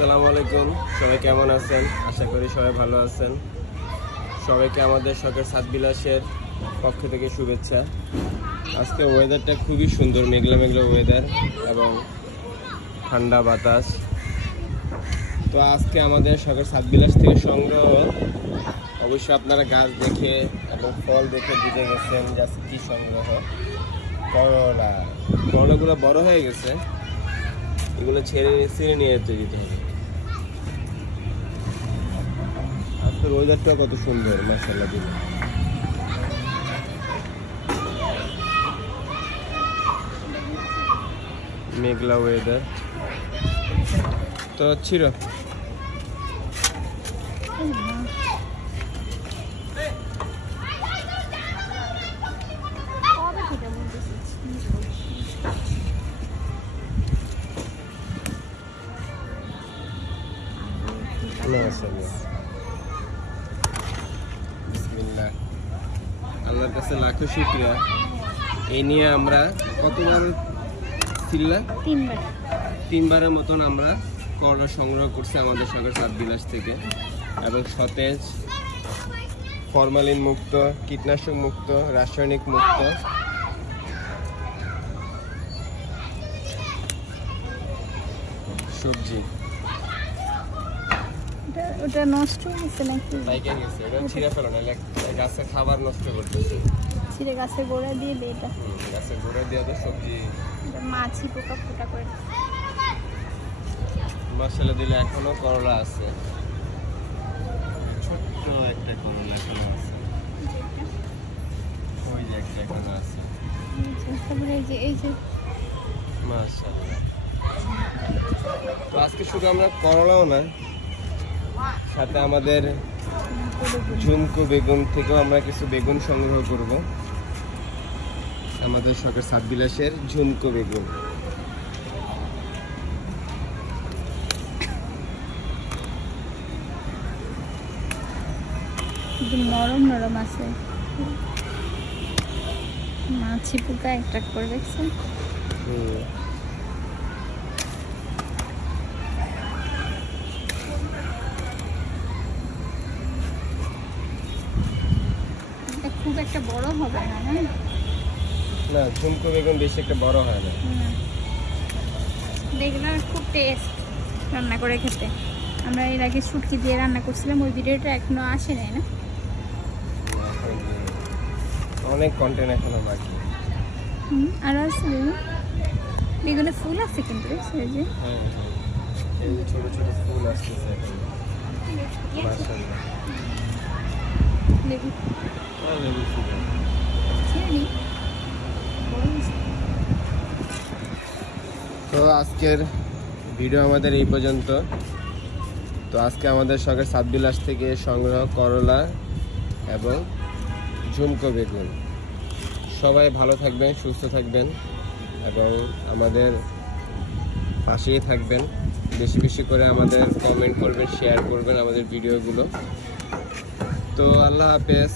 আসসালামু আলাইকুম, সবাই কেমন আছেন? আশা করি সবাই ভালো আছেন। সবাইকে আমাদের শখের সাতবিলাসের পক্ষ থেকে শুভেচ্ছা। আজকে ওয়েদারটা খুবই সুন্দর, মেঘলা মেঘলা ওয়েদার এবং ঠান্ডা বাতাস। তো আজকে আমাদের শখের সাতবিলাস থেকে সংগ্রহ, অবশ্যই আপনারা গাছ দেখে এবং ফল দেখে বুঝে গেছেন যে আজকে কী সংগ্রহ। করলাগুলো বড় হয়ে গেছে, এগুলো ছিঁড়ে নিয়ে দিতে হবে। আজকের ওয়েদারটাও কত সুন্দর, মাশাআল্লাহ দিল। মেঘলা ওয়েদার তো ছিল। আল্লাহর কাছে লাখো শুকরিয়া। এই নিয়ে আমরা কতবার তিনবারের মতন আমরা করলা সংগ্রহ করছি আমাদের শখের সাতবিলাস থেকে, এবং সতেজ, ফরমালিন মুক্ত, কীটনাশক মুক্ত, রাসায়নিক মুক্ত। সবজি ওটা নষ্ট হয়েছে নাকি? পাইকে গেছে, ওটা ছিঁড়ে ফেলো না, গাছের খাবার নষ্ট করতেছে। ছিঁড়ে গাছের গোড়া দিয়ে দে, এটা গাছের গোড়া দিয়ে তো সবজি মাছি পোকা ফোটা করে। মশলা দিলে এখনো করলা আছে, ছোট্ট একটা করলা এখনো আছে, ওই যে একটা এখনো আছে। তারপরে এই যে মাশাআল্লাহ। তো আজকে শুধু আমরা করলাও না, সাথে আমাদের ঝুমকো বেগুন থেকেও আমরা কিছু বেগুন সংগ্রহ করব। আমাদের শখের সাতবিলাসের ঝুমকো বেগুন। নরম নরম আছে, মাছি পোকা একটা করে দেখছে। খুব একটা বড় হবে না, না ঝুমকো বেগুন বেশি একটা বড় হয় না। দেখলাম খুব টেস্ট রান্না করে খেতে। আমরা এর আগে শুটকি দিয়ে রান্না করছিলাম, ওই ভিডিওটা এখনো আসে নাই না? অনেক কন্টেন্ট এখনো বাকি। আরো আছে বেগুনে ফুল আছে কিন্তু এই যে ছোট ছোট ফুল আসতেছে এখন। মাশাআল্লাহ। লেবু লেবু ফুল। তো আজকের ভিডিও আমাদের এই পর্যন্ত। তো আজকে আমাদের শখের সাতবিলাস থেকে সংগ্রহ করলা এবং ঝুমকো বেগুন। সবাই ভালো থাকবেন, সুস্থ থাকবেন এবং আমাদের পাশেই থাকবেন। বেশি বেশি করে আমাদের কমেন্ট করবেন, শেয়ার করবেন আমাদের ভিডিওগুলো। তো আল্লাহ হাফেজ।